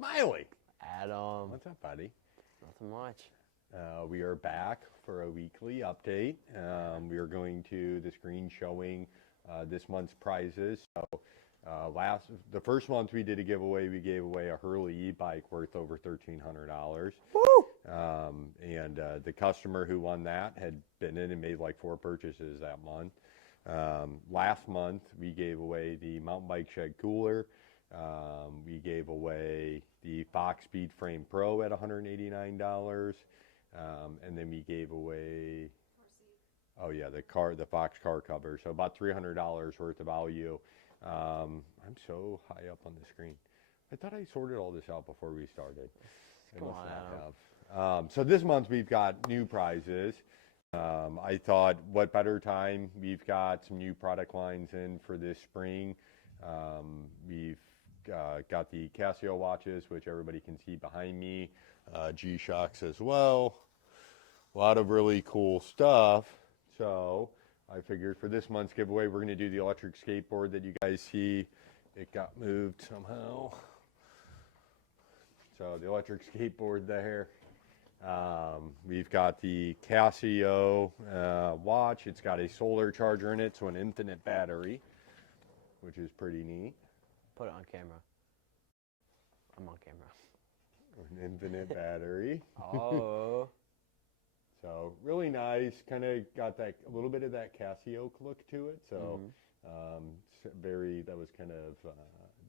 Smiley. Adam. What's up, buddy? Nothing much. We are back for a weekly update. We are going to the screen showing this month's prizes. So the first month we did a giveaway. We gave away a Hurley e-bike worth over $1,300. Woo! And the customer who won that had been in and made like 4 purchases that month. Last month we gave away the mountain bike shed cooler. We gave away the Fox Speed Frame Pro at $189. And then we gave away, oh yeah, the Fox car cover. So about $300 worth of value. I'm so high up on the screen. I thought I sorted all this out before we started. Come on, Adam. So this month we've got new prizes. I thought, what better time? We've got some new product lines in for this spring. We've got the Casio watches, which everybody can see behind me. G-Shocks as well. A lot of really cool stuff. So I figured for this month's giveaway, we're going to do the electric skateboard that you guys see. It got moved somehow. So the electric skateboard there. We've got the Casio watch. It's got a solar charger in it, so an infinite battery, which is pretty neat. Put it on camera. I'm on camera. An infinite battery. Oh. So really nice. Kind of got that a little bit of that Casio look to it. So that was kind of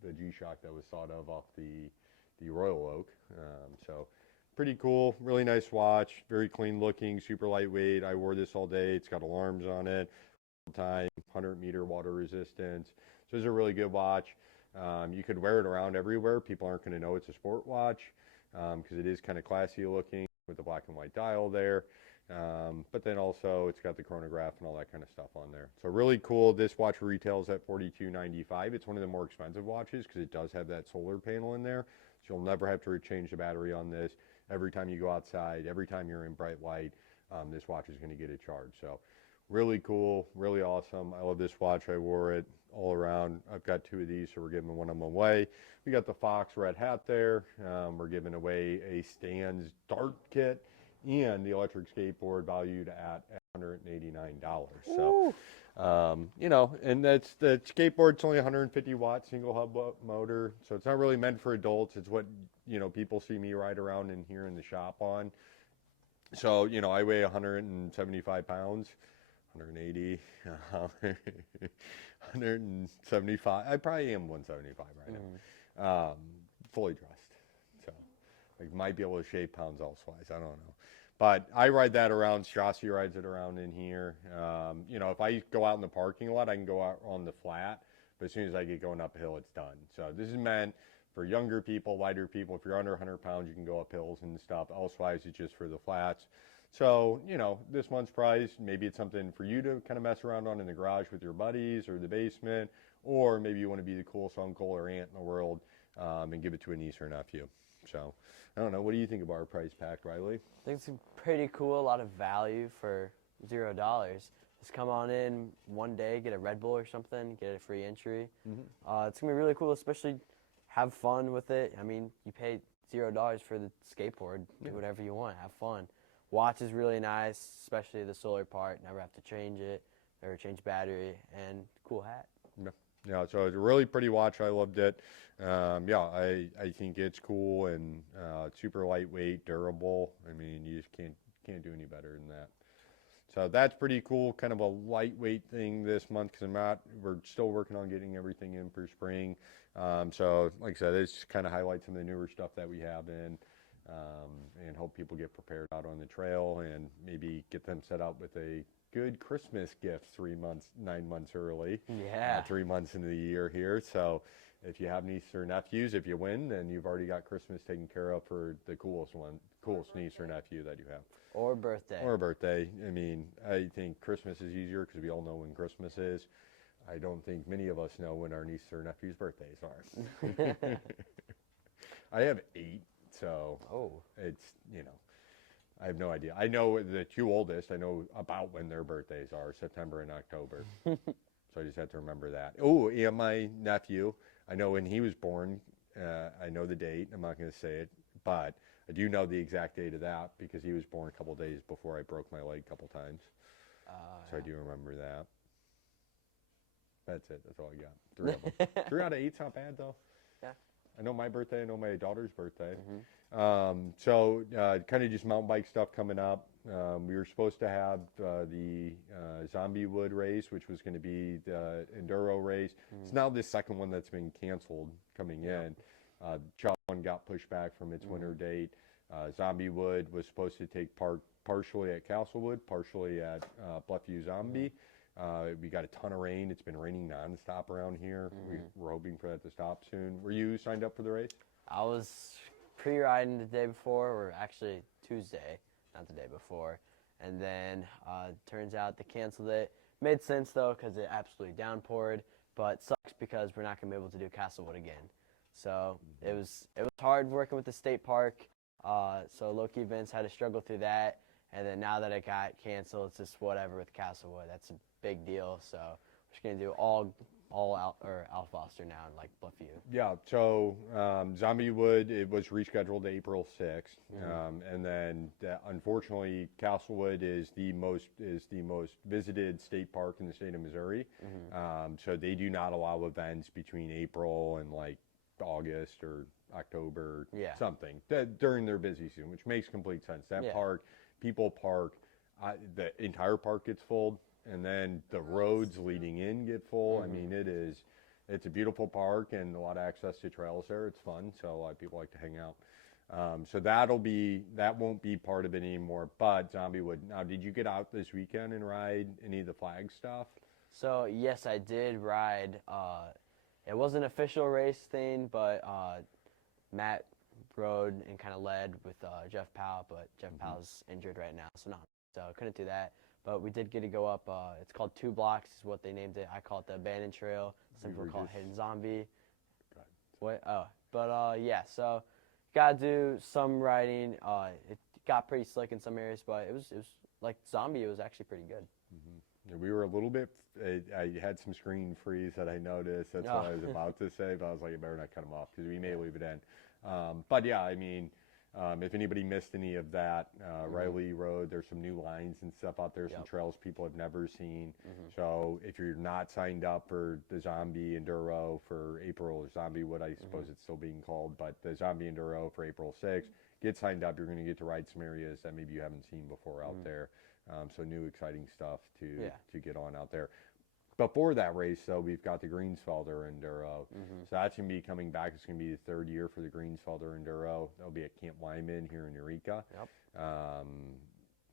the G-Shock that was thought of off the Royal Oak. So pretty cool. Really nice watch. Very clean looking. Super lightweight. I wore this all day. It's got alarms on it. Time 100-meter water resistance. So it's a really good watch. You could wear it around everywhere. People aren't going to know it's a sport watch because it is kind of classy looking with the black and white dial there. But then also it's got the chronograph and all that kind of stuff on there. So really cool. This watch retails at $42.95. It's one of the more expensive watches because it does have that solar panel in there. So you'll never have to change the battery on this. Every time you go outside, every time you're in bright light, this watch is going to get a charge. So really cool, really awesome. I love this watch. I wore it all around. I've got 2 of these, so we're giving one of them away. We got the Fox red hat there. We're giving away a Stan's dart kit and the electric skateboard valued at $189. So, and that's the skateboard's only 150 watt single hub motor. So it's not really meant for adults. It's what, people see me ride around in here in the shop on. So, I weigh 175 pounds. 180, 175. I probably am 175 right now. Fully dressed. So I might be able to shave pounds elsewise. I don't know. But I ride that around. Strassi rides it around in here. If I go out in the parking lot, I can go out on the flat. But as soon as I get going uphill, it's done. So this is meant for younger people, lighter people. If you're under 100 pounds, you can go up hills and stuff. Elsewise, it's just for the flats. So, this month's prize, maybe it's something for you to kind of mess around on in the garage with your buddies or the basement, or maybe you want to be the coolest uncle or aunt in the world and give it to a niece or nephew. So, I don't know. What do you think about our prize pack, Riley? I think it's pretty cool. A lot of value for $0. Just come on in one day, get a Red Bull or something, get a free entry. It's going to be really cool, especially have fun with it. I mean, you pay $0 for the skateboard. Do whatever you want. Have fun. Watch is really nice, especially the solar part. Never have to change it, never change battery, and cool hat. Yeah, so it's a really pretty watch. I loved it. I think it's cool and super lightweight, durable. I mean, you just can't do any better than that. So that's pretty cool. Kind of a lightweight thing this month because we're still working on getting everything in for spring. So like I said, it just kind of highlights some of the newer stuff that we have in. And hope people get prepared out on the trail and maybe get them set up with a good Christmas gift 9 months early. Yeah. 3 months into the year here. So if you have nieces or nephews, if you win, then you've already got Christmas taken care of for the coolest niece or nephew that you have. Or birthday. I mean, I think Christmas is easier because we all know when Christmas is. I don't think many of us know when our nieces or nephews' birthdays are. I have 8. So it's, I have no idea. I know the 2 oldest, I know about when their birthdays are, September and October. So I just have to remember that. Oh, and my nephew, I know when he was born, I know the date. I'm not going to say it, but I do know the exact date of that because he was born a couple days before I broke my leg a couple times. So I do remember that. That's it. That's all I got. 3 of them. 3 out of 8's not bad though. Yeah. I know my birthday. I know my daughter's birthday. Mm-hmm. Kind of just mountain bike stuff coming up. We were supposed to have the Zombie Wood race, which was going to be the Enduro race. It's now the second one that's been canceled coming in. Chuck one got pushed back from its winter date. Zombie Wood was supposed to take part partially at Castlewood, partially at Bluffview Zombie. We got a ton of rain. It's been raining nonstop around here. We're hoping for that to stop soon. Were you signed up for the race? I was pre-riding the day before, or actually Tuesday, not the day before. And then turns out they canceled it. Made sense though, because it absolutely downpoured, but sucks because we're not going to be able to do Castlewood again. So it was hard working with the state park. So low-key Vince had to struggle through that. And then now that it got canceled, it's just whatever with Castlewood. That's a big deal. So we're just going to do all Alfoster now in like Bluffview. Yeah, so Zombie Wood, it was rescheduled to April 6th. And then unfortunately Castlewood is the most visited state park in the state of Missouri. So they do not allow events between April and like August or October, something during their busy season, which makes complete sense. That park, people park, the entire park gets full, and then the roads leading in get full. I mean, it's a beautiful park and a lot of access to trails there. It's fun, so a lot of people like to hang out. So that won't be part of it anymore. But Zombie Wood. Now, did you get out this weekend and ride any of the flag stuff? So yes, I did ride. It wasn't an official race thing, but Matt rode and kind of led with Jeff Powell, but Jeff Powell's injured right now, so couldn't do that. But we did get to go up. It's called 2 Blocks is what they named it. I call it the Abandoned Trail. Some people call it Hidden Zombie. What? Oh, but yeah. So gotta do some riding. It got pretty slick in some areas, but it was like Zombie. It was actually pretty good. Yeah, we were a little bit. I had some screen freeze that I noticed. That's what I was about to say, but I was like, I better not cut them off because we may leave it in. But yeah, I mean, if anybody missed any of that, Riley Road, there's some new lines and stuff out there, some trails people have never seen. So if you're not signed up for the Zombie Enduro for April, or Zombie Wood, I suppose it's still being called, but the Zombie Enduro for April 6th, get signed up. You're going to get to ride some areas that maybe you haven't seen before out there. So new exciting stuff to get on out there. Before that race, though, we've got the Greensfelder Enduro. So that's going to be coming back. It's going to be the 3rd year for the Greensfelder Enduro. That'll be at Camp Lyman here in Eureka.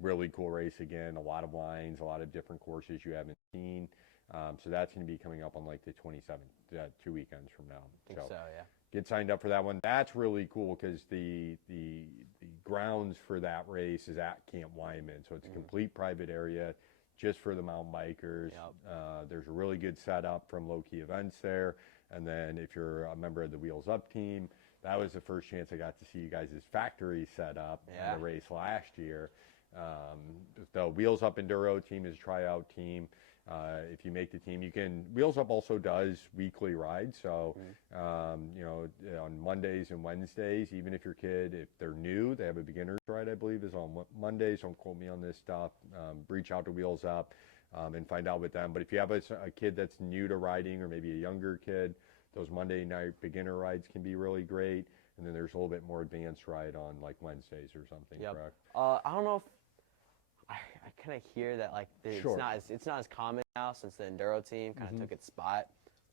Really cool race again. A lot of lines, a lot of different courses you haven't seen. So that's going to be coming up on like the 27th, 2 weekends from now. I think so, yeah. Get signed up for that one. That's really cool because the grounds for that race is at Camp Lyman. So it's a complete private area just for the mountain bikers. There's a really good setup from Low Key Events there. And then if you're a member of the Wheels Up team, that was the first chance I got to see you guys' factory set up in the race last year. The Wheels Up Enduro team is a tryout team. If you make the team, you can. Wheels Up also does weekly rides. So, you know, on Mondays and Wednesdays, even if your kid, if they're new, they have a beginner's ride, I believe, is on Mondays. Don't quote me on this stuff. Reach out to Wheels Up and find out with them. But if you have a kid that's new to riding or maybe a younger kid, those Monday night beginner rides can be really great. And then there's a little bit more advanced ride on like Wednesdays or something, correct? I don't know if I kind of hear that like it's not as common now since the Enduro team kind of took its spot,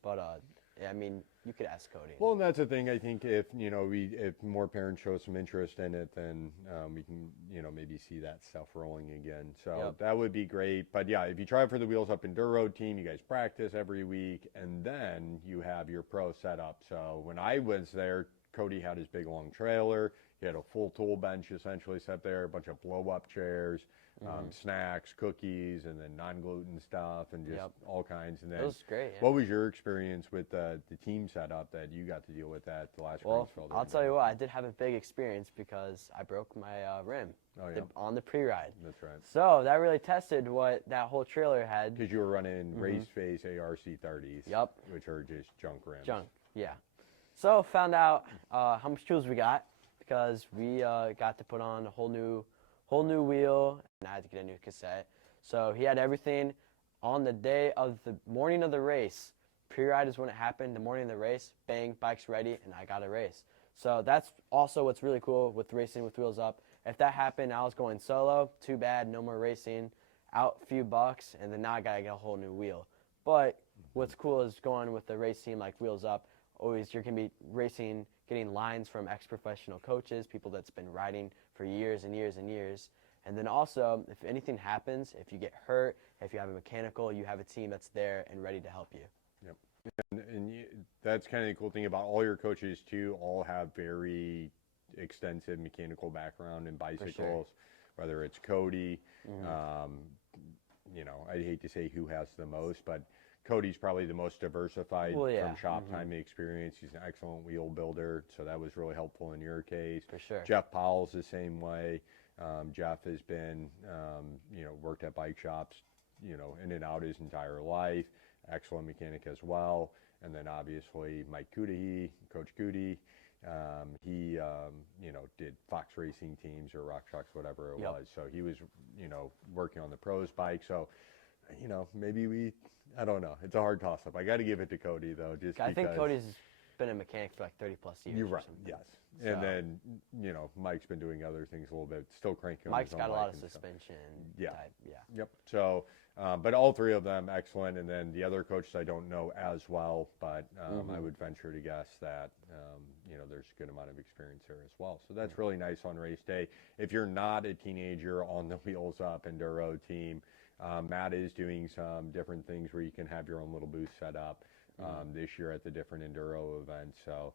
but yeah, I mean you could ask Cody. Well, and that's the thing. I think if if more parents show some interest in it, then we can maybe see that stuff rolling again. So that would be great. But yeah, if you try for the Wheels Up Enduro team, you guys practice every week, and then you have your pro setup. So when I was there, Cody had his big long trailer. He had a full tool bench essentially set there, a bunch of blow-up chairs, snacks, cookies, and then non-gluten stuff, and just all kinds. And then, it was great. Yeah. What was your experience with the team setup that you got to deal with at the last Greensfelder? I'll tell you what, I did have a big experience because I broke my rim on the pre-ride. That's right. So that really tested what that whole trailer had. Because you were running race face ARC 30s, which are just junk rims. Junk, yeah. So found out how much tools we got because we got to put on a whole new wheel, and I had to get a new cassette. So he had everything on the day of the morning of the race. Pre-ride is when it happened. The morning of the race, bang, bike's ready, and I got a race. So that's also what's really cool with racing with wheels up. If that happened, I was going solo. Too bad, no more racing. Out a few bucks, and then now I gotta get a whole new wheel. But what's cool is going with the race team like Wheels Up. Always you're gonna be racing, getting lines from ex-professional coaches, people that's been riding for years and years and years. And then also, if anything happens, if you get hurt, if you have a mechanical, you have a team that's there and ready to help you. Yep. That's kind of the cool thing about all your coaches too. All have very extensive mechanical background in bicycles, whether it's Cody. I'd hate to say who has the most, but Cody's probably the most diversified from shop time experience. He's an excellent wheel builder, so that was really helpful in your case. For sure. Jeff Powell's the same way. Jeff has been, worked at bike shops, in and out his entire life. Excellent mechanic as well. And then obviously Mike Cudahy, Coach Cudi, he, did Fox Racing teams or Rock Shox, whatever it was. So he was, working on the pros bike. So, maybe I don't know. It's a hard toss-up. I got to give it to Cody, though, just I because. think Cody's been a mechanic for like 30-plus years. You're right, yes. So. And then, Mike's been doing other things a little bit, still cranking on his own Mike's got a lot of stuff. suspension Yeah. type, Yep. So, but all three of them, excellent. And then the other coaches I don't know as well, but I would venture to guess that, there's a good amount of experience there as well. So that's really nice on race day. If you're not a teenager on the Wheels Up Enduro team, Matt is doing some different things where you can have your own little booth set up this year at the different Enduro events. So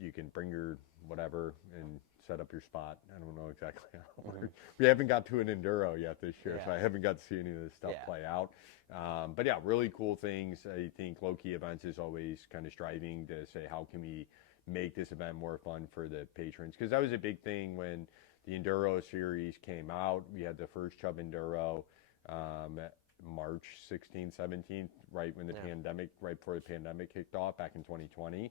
you can bring your whatever and set up your spot. I don't know exactly how it works. We haven't got to an Enduro yet this year, so I haven't got to see any of this stuff play out. But yeah, really cool things. I think low-key events is always kind of striving to say, how can we make this event more fun for the patrons? Because that was a big thing when the Enduro series came out. We had the first Chubb Enduro March 16th, 17th, right when the pandemic, right before the pandemic kicked off back in 2020.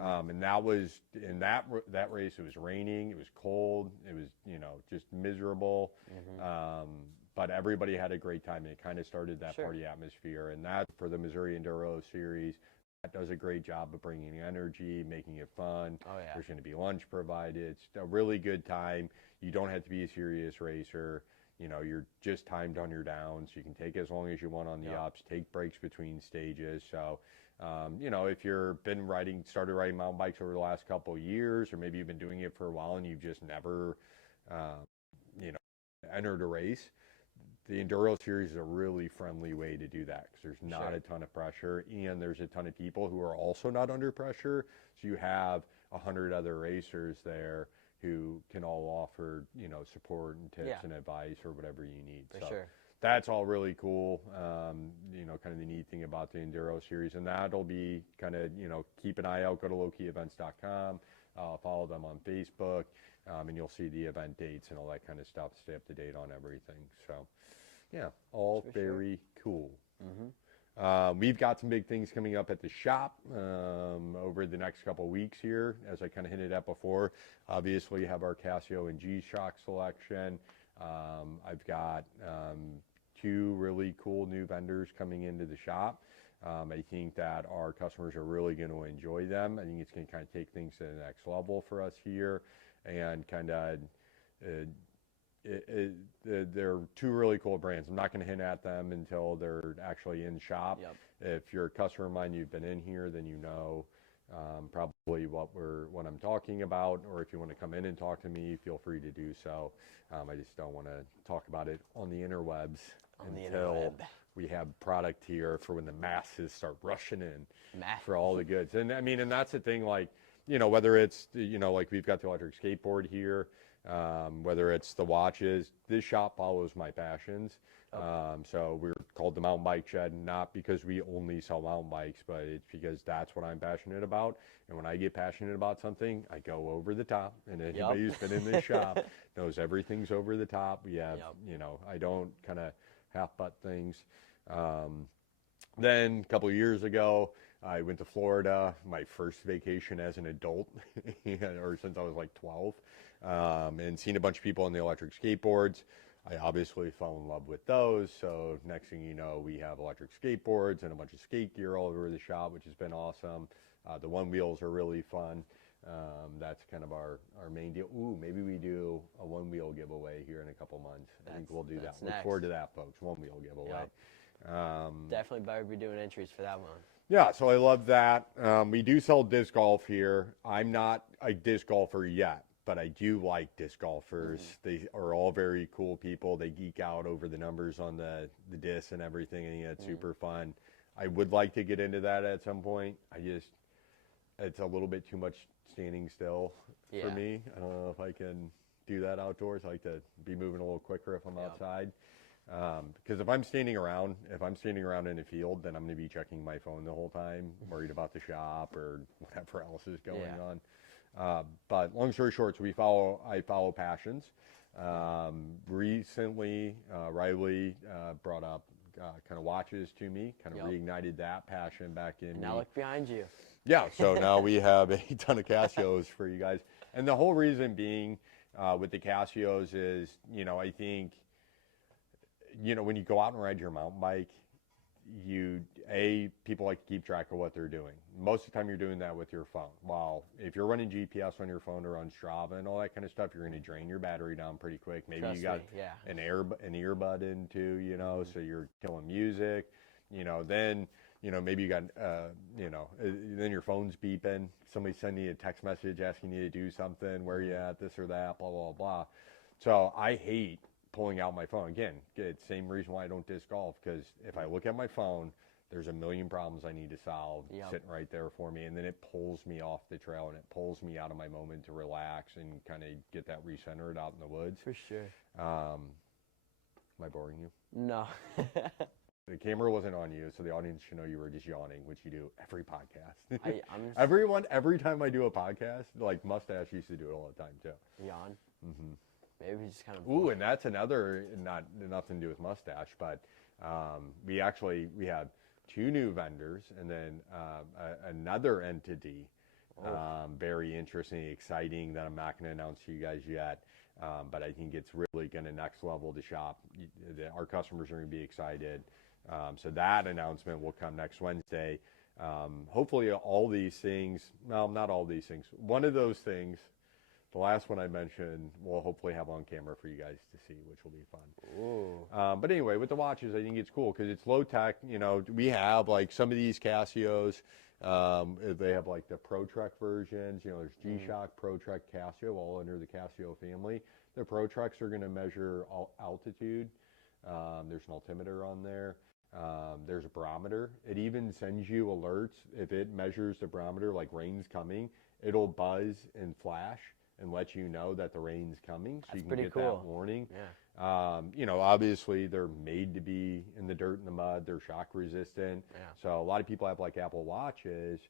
And that was, in that race, it was raining, it was cold, it was, just miserable. But everybody had a great time. It kind of started that party atmosphere. And that, for the Missouri Enduro series, that does a great job of bringing energy, making it fun. There's going to be lunch provided. It's a really good time. You don't have to be a serious racer. You're just timed on your downs. You can take as long as you want on the ups, take breaks between stages. So, if you've started riding mountain bikes over the last couple of years, or maybe you've been doing it for a while and you've just never, entered a race, the Enduro series is a really friendly way to do that, because there's not a ton of pressure, and there's a ton of people who are also not under pressure. So you have 100 other racers there who can all offer, support and tips and advice or whatever you need. That's all really cool. Kind of the neat thing about the Enduro series, and that'll be kind of, keep an eye out, go to lowkeyevents.com, follow them on Facebook, and you'll see the event dates and all that kind of stuff, stay up to date on everything. So yeah, all very cool. We've got some big things coming up at the shop over the next couple of weeks here, as I kind of hinted at before. Obviously, you have our Casio and G-Shock selection. I've got 2 really cool new vendors coming into the shop. I think that our customers are really going to enjoy them. I think it's going to kind of take things to the next level for us here, and kind of they're 2 really cool brands. I'm not going to hint at them until they're actually in shop. If you're a customer of mine, you've been in here, then you know probably what I'm talking about. Or if you want to come in and talk to me, feel free to do so. I just don't want to talk about it on the interwebs until we have product here for when the masses start rushing in for all the goods. And I mean, and that's the thing, like, whether it's, like we've got the electric skateboard here, whether it's the watches, this shop follows my passions. So we're called the Mountain Bike Shed, not because we only sell mountain bikes, but it's because that's what I'm passionate about. And when I get passionate about something, I go over the top. And anybody who's been in this shop knows everything's over the top. We have, I don't kind of half-butt things. Then a couple of years ago, I went to Florida, my first vacation as an adult, or since I was like 12, and seen a bunch of people on the electric skateboards. I obviously fell in love with those. So next thing you know, we have electric skateboards and a bunch of skate gear all over the shop, which has been awesome. The one wheels are really fun. That's kind of our main deal. Ooh, maybe we do a one wheel giveaway here in a couple months. I think we'll do that. Look forward to that, folks. One wheel giveaway. Yep. Definitely better be doing entries for that one. Yeah, so I love that. We do sell disc golf here. I'm not a disc golfer yet, but I do like disc golfers. They are all very cool people. They geek out over the numbers on the discs and everything, and it's super fun. I would like to get into that at some point. It's a little bit too much standing still for me. I don't know if I can do that outdoors. I like to be moving a little quicker if I'm outside. Because if I'm standing around in a field, then I'm going to be checking my phone the whole time, worried about the shop or whatever else is going on. But long story short, so I follow passions. Recently, Riley brought up kind of watches to me, kind of reignited that passion back in. Now look behind you. Yeah, so now we have a ton of Casios for you guys. And the whole reason being with the Casios is, I think, when you go out and ride your mountain bike, people like to keep track of what they're doing. Most of the time you're doing that with your phone. While if you're running GPS on your phone or on Strava and all that kind of stuff, you're going to drain your battery down pretty quick. Maybe you got an earbud in too, so you're killing music, then, maybe you got, then your phone's beeping. Somebody sending you a text message asking you to do something, where you at, this or that, blah, blah, blah. So I hate pulling out my phone. Again, it's the same reason why I don't disc golf, because if I look at my phone, there's a million problems I need to solve sitting right there for me, and then it pulls me off the trail and it pulls me out of my moment to relax and kind of get that recentered out in the woods. For sure. Am I boring you? No. The camera wasn't on you, so the audience should know you were just yawning, which you do every podcast. I'm Every time I do a podcast, like Mustache used to do it all the time too. Yawn. Maybe just kind of. Ooh, and that's another, nothing to do with Mustache, but we have 2 new vendors and then another entity. Very interesting, exciting, that I'm not going to announce to you guys yet, but I think it's really going to next level the shop. Our customers are going to be excited. So that announcement will come next Wednesday. Hopefully all these things, well, not all these things, one of those things, the last one I mentioned, we'll hopefully have on camera for you guys to see, which will be fun. But anyway, with the watches, I think it's cool because it's low tech. We have like some of these Casios, they have like the Pro Trek versions. There's G-Shock, Pro Trek, Casio, all under the Casio family. The Pro Treks are going to measure altitude. There's an altimeter on there. There's a barometer. It even sends you alerts. If it measures the barometer, like rain's coming, it'll buzz and flash and let you know that the rain's coming, so you can get that warning. Obviously they're made to be in the dirt and the mud. They're shock resistant. So a lot of people have like Apple Watches,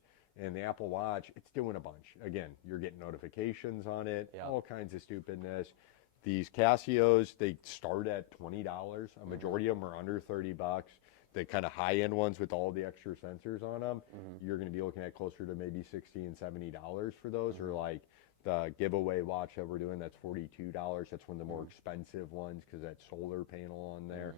and the Apple Watch, it's doing a bunch. Again, you're getting notifications on it, all kinds of stupidness. These Casios, they start at $20. A majority of them are under $30. The kind of high-end ones with all the extra sensors on them, you're going to be looking at closer to maybe $60 and $70 for those, or like the giveaway watch that we're doing, that's $42. That's one of the more expensive ones because that solar panel on there.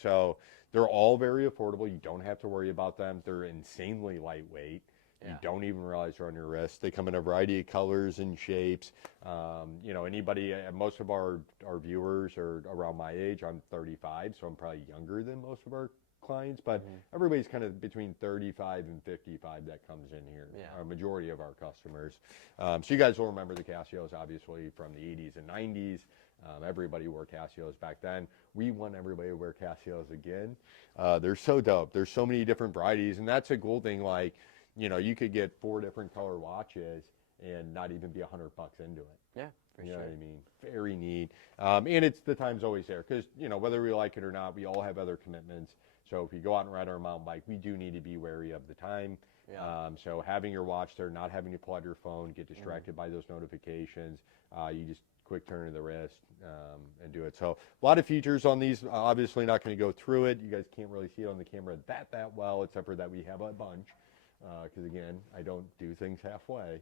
So they're all very affordable. You don't have to worry about them. They're insanely lightweight. You don't even realize they're on your wrist. They come in a variety of colors and shapes. Anybody, most of our viewers are around my age. I'm 35, so I'm probably younger than most of our clients, but everybody's kind of between 35 and 55 that comes in here, a majority of our customers. So you guys will remember the Casios, obviously, from the 80s and 90s. Everybody wore Casios back then. We want everybody to wear Casios again. They're so dope. There's so many different varieties, and that's a cool thing. Like, you could get 4 different color watches and not even be $100 into it. Yeah, for sure. You know what I mean? Very neat. And it's the time's always there because, whether we like it or not, we all have other commitments. So if you go out and ride our mountain bike, we do need to be wary of the time. So having your watch there, not having to pull out your phone, get distracted by those notifications, you just quick turn of the wrist and do it. So a lot of features on these. Obviously not going to go through it. You guys can't really see it on the camera that well, except for that we have a bunch. Because again, I don't do things halfway.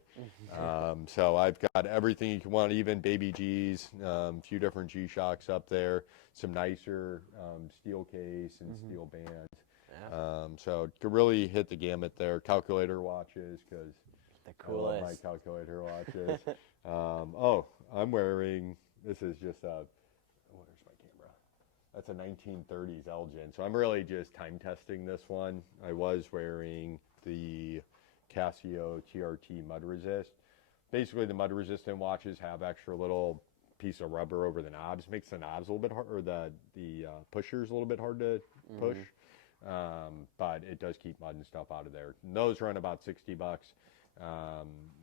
So I've got everything you can want, even baby G's, a few different G-Shocks up there, some nicer steel case and steel bands. Yeah. So could really hit the gamut there. Calculator watches, because The I love my coolest. calculator watches. Oh, I'm wearing, this is just a, where's my camera? That's a 1930s Elgin. So I'm really just time testing this one. I was wearing the Casio TRT mud resist. Basically, the mud resistant watches have extra little piece of rubber over the knobs. Makes the knobs a little bit hard, or the pushers a little bit hard to push. But it does keep mud and stuff out of there. And those run about $60.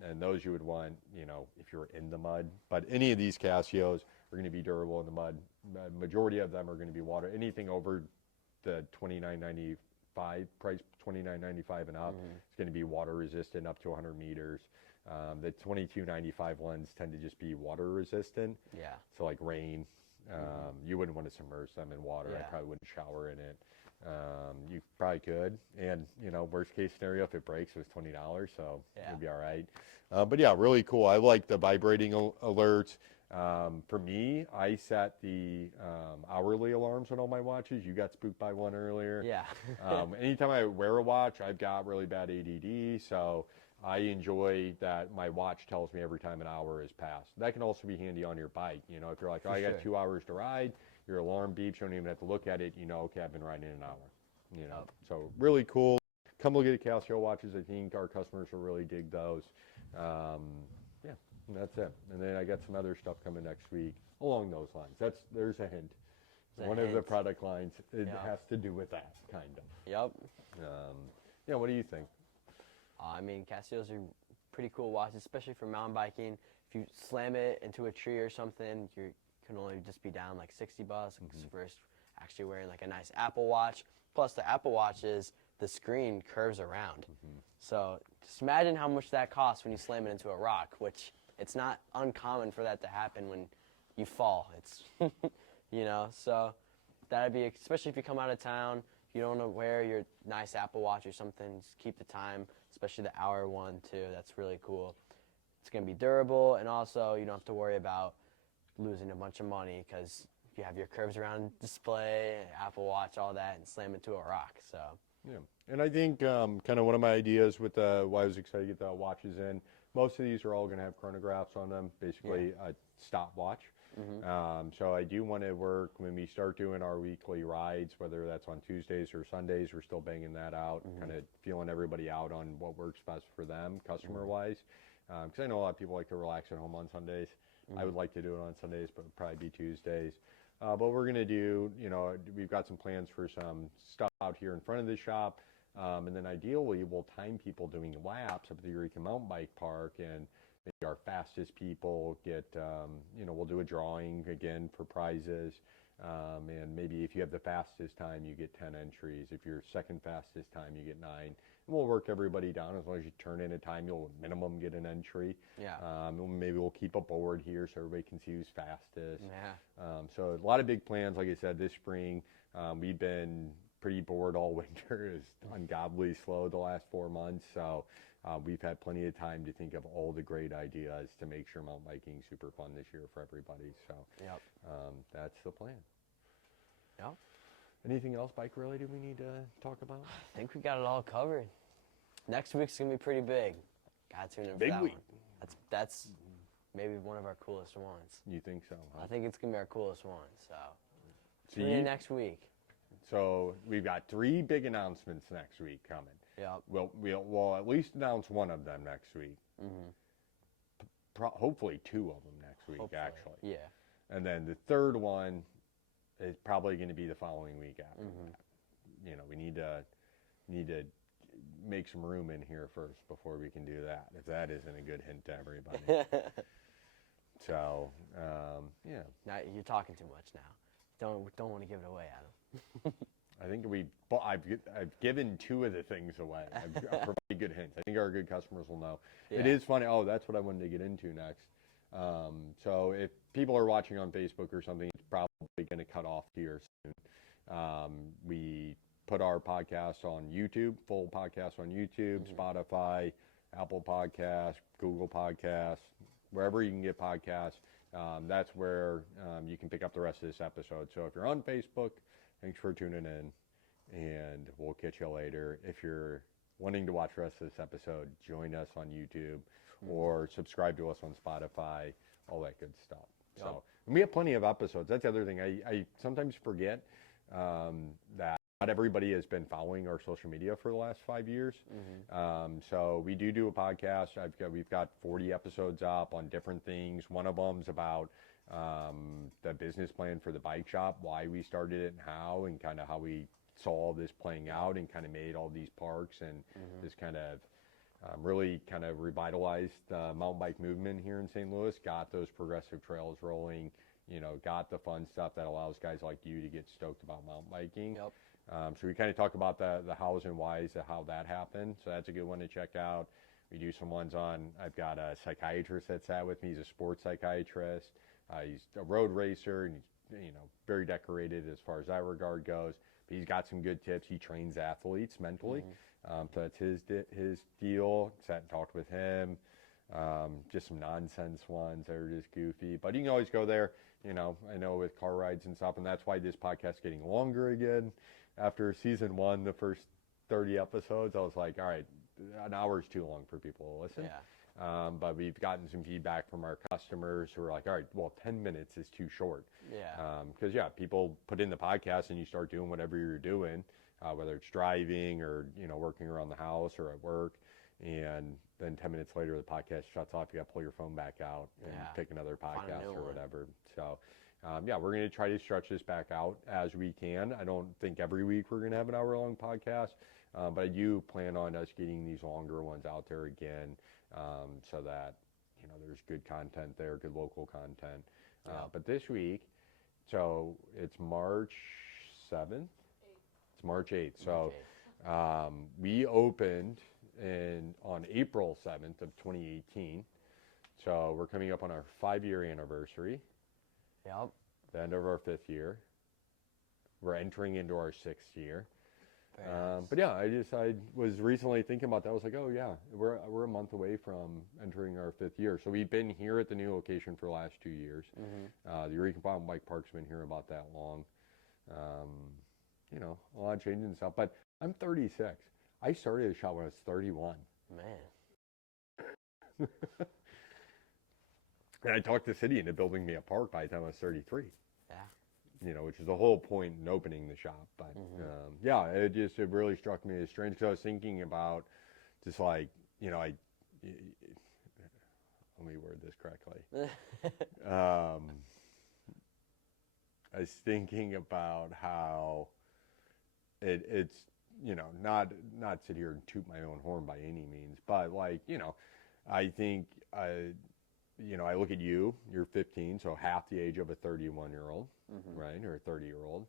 And those you would want, you know, if you're in the mud. But any of these Casios are going to be durable in the mud. Majority of them are going to be water. Anything over the $29.95 price, $29.95 and up, it's going to be water resistant up to 100 meters. The $22.95 ones tend to just be water resistant. Yeah. So like rain, you wouldn't want to submerge them in water. I probably wouldn't shower in it. You probably could, and you know, worst case scenario, if it breaks, it was $20, so it'd be all right. But yeah, really cool. I like the vibrating alerts. For me, I set the hourly alarms on all my watches. You got spooked by one earlier. Yeah. Anytime I wear a watch, I've got really bad ADD, so I enjoy that my watch tells me every time an hour is passed. That can also be handy on your bike. You know, if you're like, oh, I got 2 hours to ride, your alarm beeps, you don't even have to look at it. You know, okay, I've been riding an hour. You know, so really cool. Come look at the Casio watches. I think our customers will really dig those. Yeah, and that's it. And then I got some other stuff coming next week along those lines. There's a hint. One of the product lines, it has to do with that, kind of. Yep. Yeah, what do you think? I mean, Casios are pretty cool watches, especially for mountain biking. If you slam it into a tree or something, you can only just be down like $60 versus actually wearing like a nice Apple Watch. Plus, the Apple Watches, the screen curves around. So just imagine how much that costs when you slam it into a rock, which it's not uncommon for that to happen when you fall. It's, you know, so that'd be, especially if you come out of town, you don't want to wear your nice Apple Watch or something, just keep the time, especially the hour one too. That's really cool. It's going to be durable, and also you don't have to worry about losing a bunch of money because you have your curves around display, Apple Watch, all that, and slam into a rock. So yeah, and I think kind of one of my ideas with why I was excited to get the watches in, most of these are all going to have chronographs on them, basically a stopwatch. So I do want to work when we start doing our weekly rides, whether that's on Tuesdays or Sundays, we're still banging that out, kind of feeling everybody out on what works best for them customer-wise. Because I know a lot of people like to relax at home on Sundays. I would like to do it on Sundays, but it would probably be Tuesdays. But we're going to do, you know, we've got some plans for some stuff out here in front of the shop. And then ideally, we'll time people doing laps up at the Eureka Mountain Bike Park, and maybe our fastest people get, you know, we'll do a drawing again for prizes. And maybe if you have the fastest time, you get 10 entries. If you're second fastest time, you get 9. And we'll work everybody down. As long as you turn in a time, you'll minimum get an entry. yeah. Maybe we'll keep a board here so everybody can see who's fastest. Yeah. So a lot of big plans, like I said, this spring. We've been pretty bored all winter. It's ungodly slow the last 4 months. So we've had plenty of time to think of all the great ideas to make sure mountain biking is super fun this year for everybody. So that's the plan. Yep. Anything else bike related we need to talk about? I think we got it all covered. Next week's gonna be pretty big. Gotta tune in for Big that week. one. That's maybe one of our coolest ones. You think so, huh? I think it's gonna be our coolest one. So tune in next week. So we've got 3 big announcements next week coming. Yep. We'll at least announce one of them next week. Hopefully 2 of them next week, Hopefully. actually. Yeah. And then the third one is probably going to be the following week after that. You know, we need to make some room in here first before we can do that, if that isn't a good hint to everybody. So, yeah. Now you're talking too much now. Don't want to give it away, Adam. I think I've given 2 of the things away. I've provided good hints. I think our good customers will know. Yeah. It is funny. Oh, that's what I wanted to get into next. So if people are watching on Facebook or something, it's probably going to cut off here soon. We put our podcast on YouTube, full podcast on YouTube, Spotify, Apple Podcasts, Google Podcasts, wherever you can get podcasts. That's where you can pick up the rest of this episode. So if you're on Facebook, thanks for tuning in, and we'll catch you later. If you're wanting to watch the rest of this episode, join us on YouTube or subscribe to us on Spotify, all that good stuff. Yep. So, and we have plenty of episodes. That's the other thing. I sometimes forget that not everybody has been following our social media for the last 5 years. So we do a podcast. We've got 40 episodes up on different things. One of them's about the business plan for the bike shop, why we started it and how how we saw all this playing out and kind of made all these parks and this kind of really kind of revitalized the mountain bike movement here in St. Louis, got those progressive trails rolling, got the fun stuff that allows guys like you to get stoked about mountain biking. Yep. So we kind of talk about the hows and whys of how that happened. So that's a good one to check out. We do some ones on, I've got a psychiatrist that sat with me. He's a sports psychiatrist. He's a road racer, and he's, very decorated as far as that regard goes. But he's got some good tips. He trains athletes mentally. So that's his deal. Sat and talked with him. Just some nonsense ones that are just goofy. But you can always go there, I know with car rides and stuff. And that's why this podcast is getting longer again. After season 1, the first 30 episodes, I was like, all right, an hour is too long for people to listen. Yeah. But we've gotten some feedback from our customers who are like, all right, well, 10 minutes is too short. Yeah. Because, people put in the podcast and you start doing whatever you're doing, whether it's driving or, working around the house or at work. And then 10 minutes later, the podcast shuts off. You got to pull your phone back out and pick another podcast or whatever. So, we're going to try to stretch this back out as we can. I don't think every week we're going to have an hour-long podcast, but I do plan on us getting these longer ones out there again, so that, there's good content there, good local content. But this week, so it's March 7th? It's March 8th. So we opened on April 7th of 2018. So we're coming up on our 5-year anniversary. Yep. The end of our 5th year. We're entering into our 6th year. Nice. But I was recently thinking about that. I was like, oh yeah, we're a month away from entering our 5th year. So we've been here at the new location for the last 2 years. The Eureka Mountain Bike Park's been here about that long. A lot of changes and stuff. But I'm 36. I started the shop when I was 31. Man. And I talked the city into building me a park by the time I was 33. Yeah. Which is the whole point in opening the shop. But it really struck me as strange because I was thinking about just like, let me word this correctly. I was thinking about how it's, not sit here and toot my own horn by any means, but like, I think, I look at you're 15, so half the age of a 31-year-old, right, or a 30-year-old,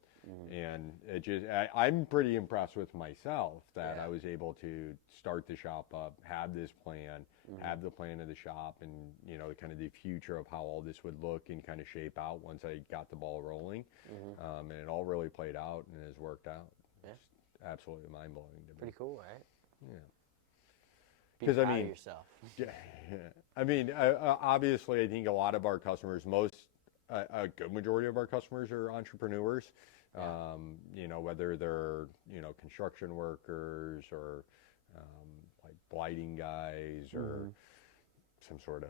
and it just, I'm pretty impressed with myself that I was able to start the shop up, have this plan, have the plan of the shop, and, kind of the future of how all this would look and kind of shape out once I got the ball rolling, and it all really played out and has worked out. Yeah. Just absolutely mind-blowing to me. Pretty cool, right? Yeah. Be proud of yourself. Yeah, obviously, I think a lot of our customers, a good majority of our customers are entrepreneurs. Whether they're construction workers or like lighting guys or some sort of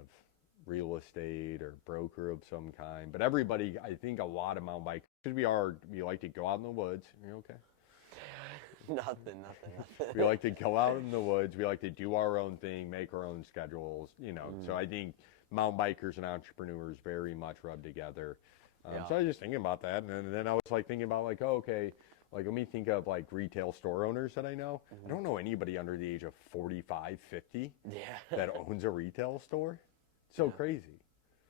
real estate or broker of some kind. But everybody, I think, a lot of mountain bikers, because we like to go out in the woods. Are you okay? Nothing. We like to go out in the woods. We like to do our own thing, make our own schedules, So I think mountain bikers and entrepreneurs very much rub together. So I was just thinking about that. And then I was like thinking about like, let me think of like retail store owners that I know. I don't know anybody under the age of 45, 50 that owns a retail store. So crazy.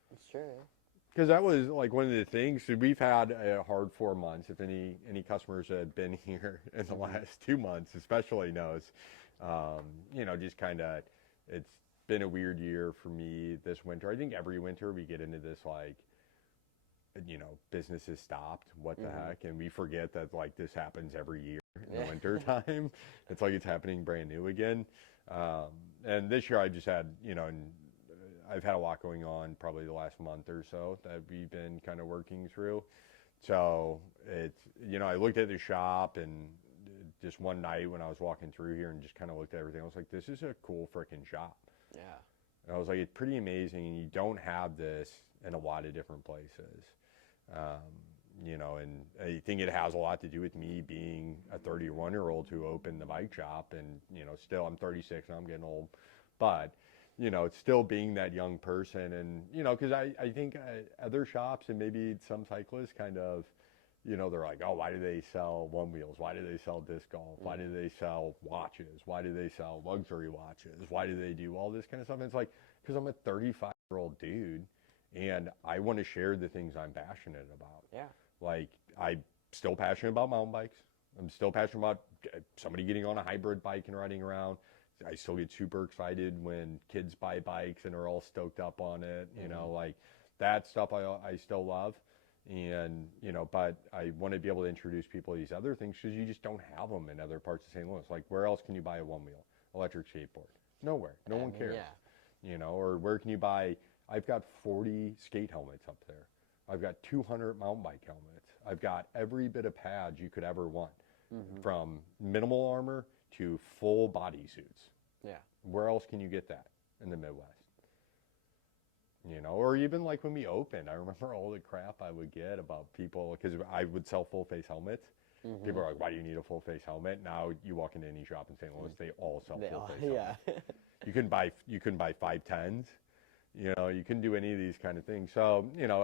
That's true. Because that was like one of the things. So we've had a hard 4 months. If any customers that have been here in the last 2 months, especially knows, just kind of, it's been a weird year for me this winter. I think every winter we get into this like, you know, business is stopped. What the heck? And we forget that like this happens every year in the winter time. It's like it's happening brand new again. And this year I just had, you know, and I've had a lot going on probably the last month or so that we've been kind of working through. So it's, you know, I looked at the shop and just one night when I was walking through here and just kind of looked at everything, I was like, this is a cool freaking shop. Yeah. And I was like, it's pretty amazing. And you don't have this in a lot of different places. You know, and I think it has a lot to do with me being a 31-year-old who opened the bike shop. And, you know, still I'm 36 and I'm getting old. But, you know, it's still being that young person. And, you know, because I think other shops and maybe some cyclists kind of, you know, they're like, oh, why do they sell one wheels? Why do they sell disc golf? Why do they sell watches? Why do they sell luxury watches? Why do they do all this kind of stuff? And it's like, because I'm a 35-year-old dude and I want to share the things I'm passionate about. Yeah. Like, I'm still passionate about mountain bikes. I'm still passionate about somebody getting on a hybrid bike and riding around. I still get super excited when kids buy bikes and are all stoked up on it. You know, like that stuff I still love. And, you know, but I want to be able to introduce people to these other things because you just don't have them in other parts of St. Louis. Like, where else can you buy a one-wheel electric skateboard? Nowhere. No one cares. Yeah. You know, or where can you buy, I've got 40 skate helmets up there. I've got 200 mountain bike helmets. I've got every bit of pads you could ever want, from minimal armor to full body suits. Yeah. Where else can you get that in the Midwest? You know, or even like when we opened, I remember all the crap I would get about people, because I would sell full face helmets. People are like, why do you need a full face helmet? Now you walk into any shop in St. Louis, they all sell full face helmets. You couldn't buy 510s. You know, you couldn't do any of these kind of things. So, you know,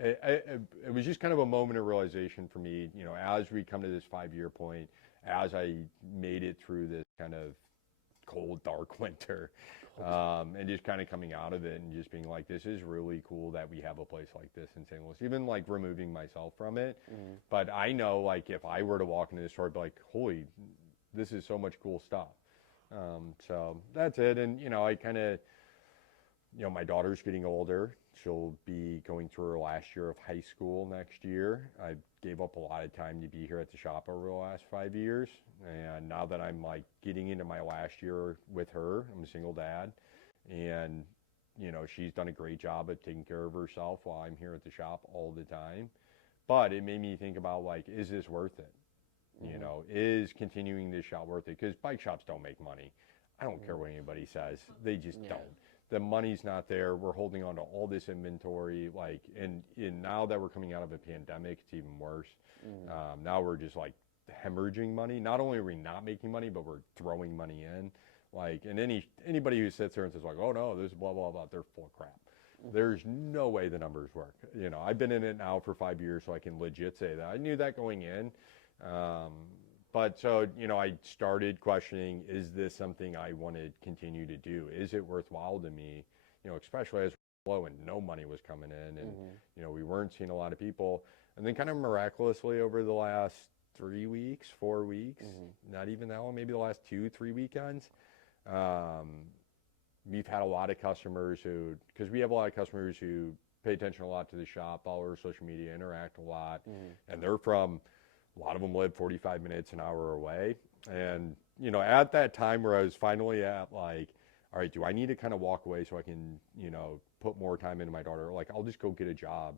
it was just kind of a moment of realization for me, you know, as we come to this 5-year point, as I made it through this kind of cold, dark winter, and just kind of coming out of it and just being like, this is really cool that we have a place like this in St. Louis, even like removing myself from it. But I know, like, if I were to walk into the store, I'd be like, holy, this is so much cool stuff. So that's it. And, you know, I kind of, you know, my daughter's getting older. She'll be going through her last year of high school next year. I gave up a lot of time to be here at the shop over the last 5 years. And now that I'm like getting into my last year with her, I'm a single dad. And, you know, she's done a great job of taking care of herself while I'm here at the shop all the time. But it made me think about, like, is this worth it? You know, is continuing this shop worth it? Because bike shops don't make money. I don't care what anybody says. They just don't. The money's not there. We're holding on to all this inventory, like, and now that we're coming out of a pandemic, it's even worse. Now we're just like hemorrhaging money. Not only are we not making money, but we're throwing money in. Like, and anybody who sits there and says like, oh no, this is blah blah blah, they're full of crap. There's no way the numbers work. You know, I've been in it now for 5 years, so I can legit say that. I knew that going in. But so, you know, I started questioning, is this something I want to continue to do? Is it worthwhile to me? You know, especially as we're low and no money was coming in and, you know, we weren't seeing a lot of people. And then kind of miraculously over the last 3 weeks, 4 weeks, not even that long, maybe the last 2-3 weekends, we've had a lot of customers who, because we have a lot of customers who pay attention a lot to the shop, follow our social media, interact a lot, and they're from, a lot of them live 45 minutes, an hour away. And, you know, at that time where I was finally at like, all right, do I need to kind of walk away so I can, you know, put more time into my daughter? Like, I'll just go get a job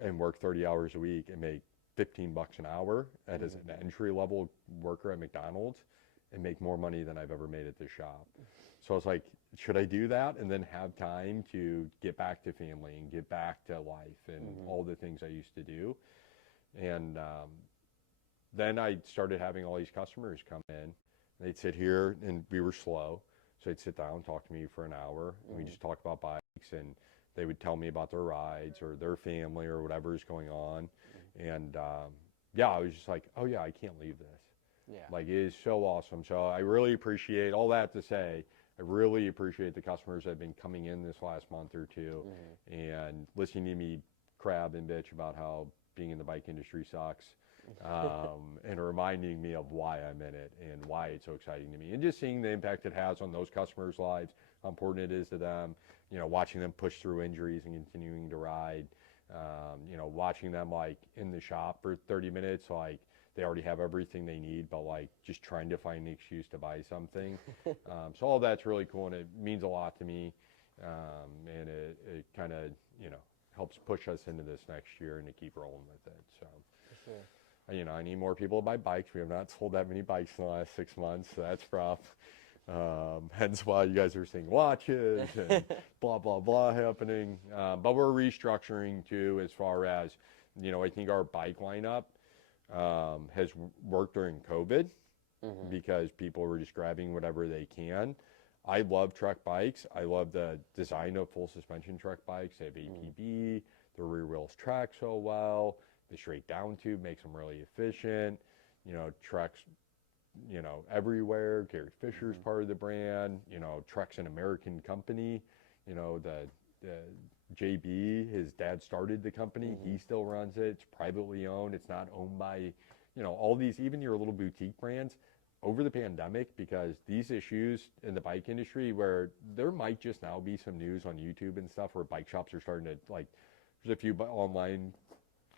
and work 30 hours a week and make $15 an hour as an entry level worker at McDonald's and make more money than I've ever made at this shop. So I was like, should I do that and then have time to get back to family and get back to life and all the things I used to do? And then I started having all these customers come in. They'd sit here, and we were slow, so they'd sit down and talk to me for an hour, and we just talk about bikes, and they would tell me about their rides or their family or whatever is going on. And yeah, I was just like, oh yeah, I can't leave this. Yeah. Like, it is so awesome. So I really appreciate all that to say. I really appreciate the customers that have been coming in this last month or two and listening to me crab and bitch about how being in the bike industry sucks, and reminding me of why I'm in it and why it's so exciting to me, and just seeing the impact it has on those customers' lives, how important it is to them, watching them push through injuries and continuing to ride, watching them like in the shop for 30 minutes, like they already have everything they need, but like just trying to find an excuse to buy something. So all that's really cool, and it means a lot to me. And it kind of, helps push us into this next year and to keep rolling with it. So, For sure. I need more people to buy bikes. We have not sold that many bikes in the last 6 months, so that's rough. Hence why you guys are seeing watches and blah, blah, blah happening. But we're restructuring too, as far as, I think our bike lineup has worked during COVID because people were just grabbing whatever they can. I love truck bikes. I love the design of full suspension truck bikes. They have APB, the rear wheels track so well. The straight down tube makes them really efficient. Trucks, everywhere. Gary Fisher's part of the brand. Truck's an American company. The JB, his dad started the company. He still runs it. It's privately owned. It's not owned by, all these, even your little boutique brands. Over the pandemic, because these issues in the bike industry, where there might just now be some news on YouTube and stuff where bike shops are starting to, like, there's a few online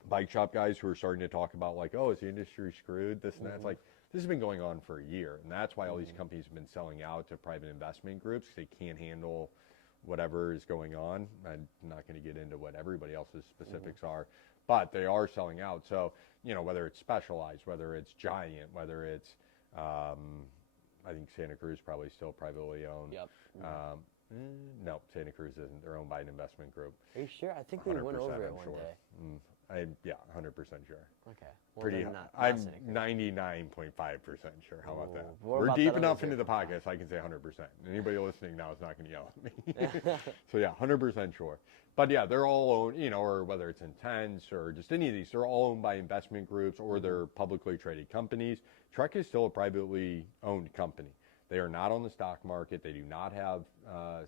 bike shop guys who are starting to talk about, like, oh, is the industry screwed, this and that. It's like, this has been going on for a year, and that's why all these companies have been selling out to private investment groups, because they can't handle whatever is going on. I'm not going to get into what everybody else's specifics are, but they are selling out. So, whether it's Specialized, whether it's Giant, whether it's I think Santa Cruz probably still privately owned. Yep. No, Santa Cruz isn't. They're owned by an investment group. Are you sure? I think we went over it one sure. day. Yeah, 100% sure. Okay. Well, Pretty. then not I'm Santa Cruz. 99.5% sure. How about that? What We're about deep that enough other into the 0.5? podcast, I can say 100%. Anybody listening now is not going to yell at me. So yeah, 100% sure. But yeah, they're all owned, or whether it's Intense or just any of these, they're all owned by investment groups or they're publicly traded companies. Trek is still a privately owned company. They are not on the stock market. They do not have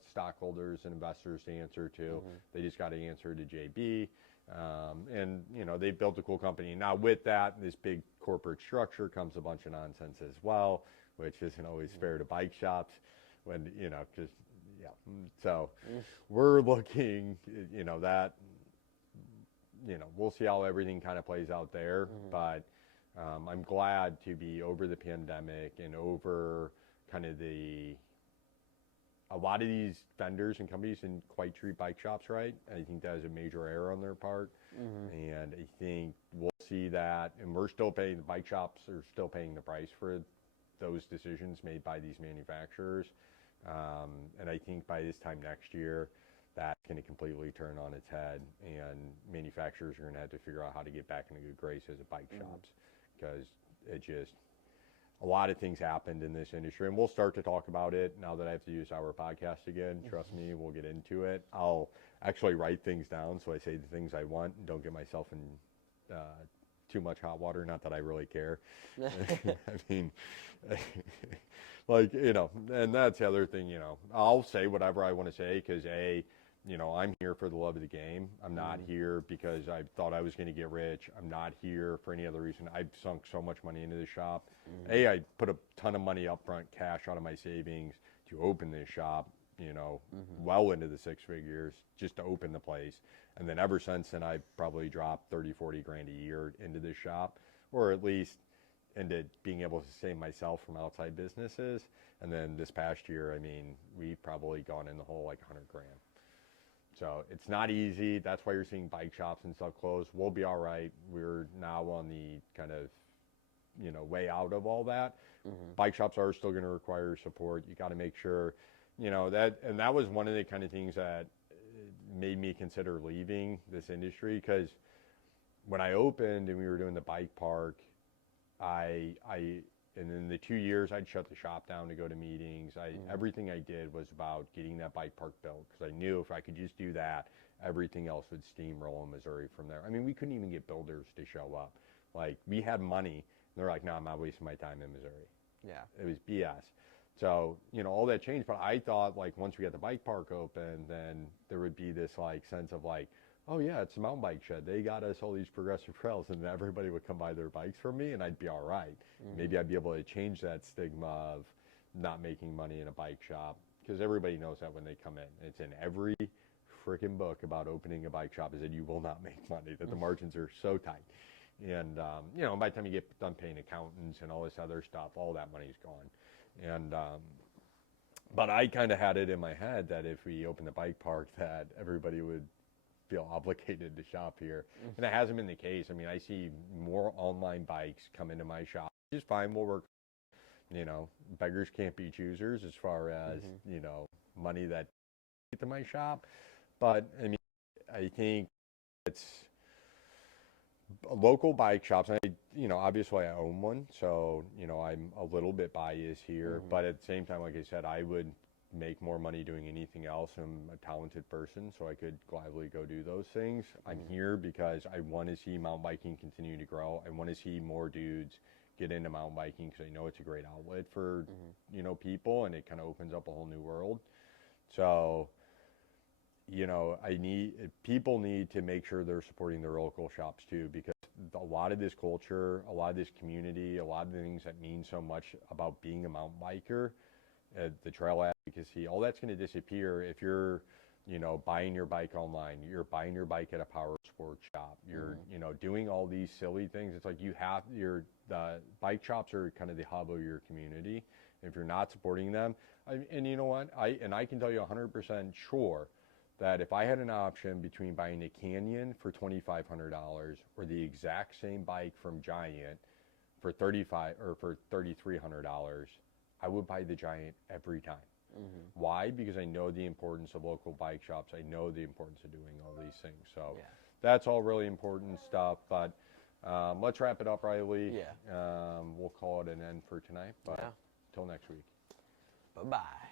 stockholders and investors to answer to. They just got to answer to JB. And, they built a cool company. Now, with that, this big corporate structure comes a bunch of nonsense as well, which isn't always fair to bike shops when, because, yeah. So we're looking, that, we'll see how everything kind of plays out there. But I'm glad to be over the pandemic and over kind of a lot of these vendors and companies didn't quite treat bike shops right. I think that is a major error on their part. And I think we'll see that, and we're still paying, the bike shops are still paying the price for those decisions made by these manufacturers. And I think by this time next year, that's going to completely turn on its head, and manufacturers are going to have to figure out how to get back into good graces at bike shops, because it just, a lot of things happened in this industry, and we'll start to talk about it now that I have to use our podcast again. Trust me, we'll get into it. I'll actually write things down so I say the things I want and don't get myself in too much hot water. Not that I really care. I mean, like, and that's the other thing, I'll say whatever I want to say because I'm here for the love of the game. I'm not here because I thought I was going to get rich. I'm not here for any other reason. I've sunk so much money into the shop. I put a ton of money up front, cash out of my savings to open this shop, well into the 6 figures just to open the place. And then ever since then, I've probably dropped 30, 40 grand a year into this shop, or at least into being able to save myself from outside businesses. And then this past year, I mean, we've probably gone in the hole like 100 grand. So it's not easy. That's why you're seeing bike shops and stuff closed. We'll be all right. We're now on the kind of, way out of all that. Bike shops are still going to require support. You got to make sure, that was one of the kind of things that made me consider leaving this industry, because when I opened and we were doing the bike park, and in the 2 years, I'd shut the shop down to go to meetings. Everything I did was about getting that bike park built, because I knew if I could just do that, everything else would steamroll in Missouri from there. I mean, we couldn't even get builders to show up. Like, we had money, and they're like, no, I'm not wasting my time in Missouri. Yeah. It was BS. So, all that changed. But I thought, like, once we got the bike park open, then there would be this, like, sense of, like, oh, yeah, it's a mountain bike shed. They got us all these progressive trails, and everybody would come buy their bikes from me, and I'd be all right. Maybe I'd be able to change that stigma of not making money in a bike shop because everybody knows that when they come in. It's in every freaking book about opening a bike shop is that you will not make money, that the margins are so tight. And, you know, by the time you get done paying accountants and all this other stuff, all that money's gone. And, but I kind of had it in my head that if we opened the bike park, that everybody would feel obligated to shop here. And it hasn't been the case. I mean, I see more online bikes come into my shop, which is fine. We'll work, you know, beggars can't be choosers as far as, you know, money that get to my shop. But I mean, I think it's local bike shops. You know, obviously I own one, so, you know, I'm a little bit biased here, but at the same time, like I said, I would make more money doing anything else. I'm a talented person, so I could gladly go do those things. I'm here because I want to see mountain biking continue to grow. I want to see more dudes get into mountain biking because I know it's a great outlet for, you know, people, and it kind of opens up a whole new world. So, you know, people need to make sure they're supporting their local shops too, because a lot of this culture, a lot of this community, a lot of the things that mean so much about being a mountain biker, the trail advocacy, all that's going to disappear if you're, you know, buying your bike online, you're buying your bike at a power sports shop, you're, you know, doing all these silly things. It's like the bike shops are kind of the hub of your community. If you're not supporting them, and you know what, I can tell you 100% sure that if I had an option between buying a Canyon for $2,500 or the exact same bike from Giant for $3,300, I would buy the Giant every time. Why? Because I know the importance of local bike shops. I know the importance of doing all these things. So that's all really important stuff. But let's wrap it up, Riley. Yeah. We'll call it an end for tonight. But until next week. Bye-bye.